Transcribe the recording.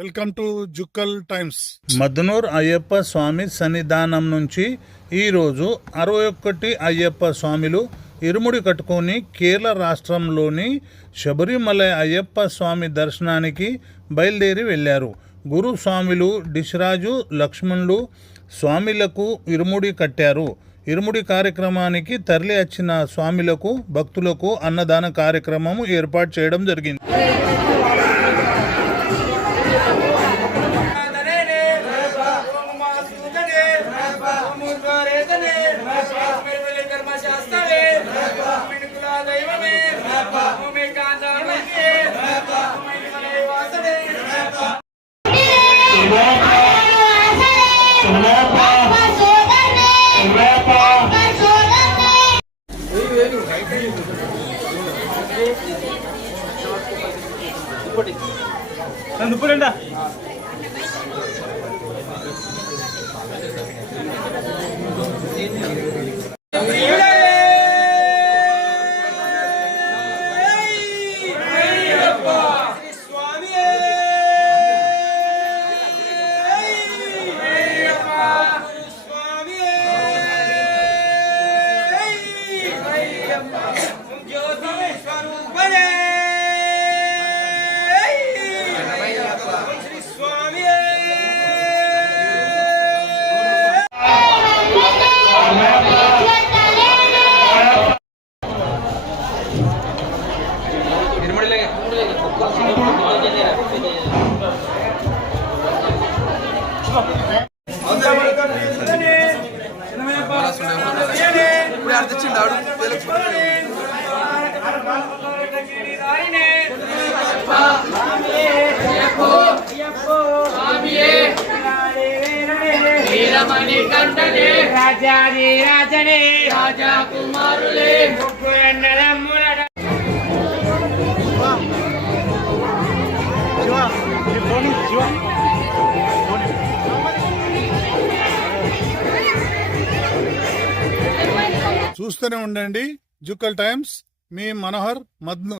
Welcome to Jukkal times. Madnoor Ayyappa Swamy సన్నిధానం నుంచి ఈరోజు 61 అయ్యప్ప స్వామిలు ఇరుముడి కట్టుకొని కేరళ రాష్ట్రంలోని శబరిమల అయ్యప్ప స్వామి దర్శనానికి బయలుదేరి వెళ్ళారు. గురు స్వామిలు డిశ్రాజు లక్ష్మణులు స్వామిలకు ఇరుముడి కట్టారు. ఇరుముడి కార్యక్రమానికి తరలి వచ్చిన స్వామిలకు భక్తులకు అన్నదాన కార్యక్రమం ఏర్పాటు చేయడం జరిగింది. రాజాది రాజనే రాజా కుమారులే ముగ్గురన్నదమ్ముల చూస్తూనే ఉండండి జుక్కల్ టైమ్స్. మీ మనోహర్ మద్నూర్.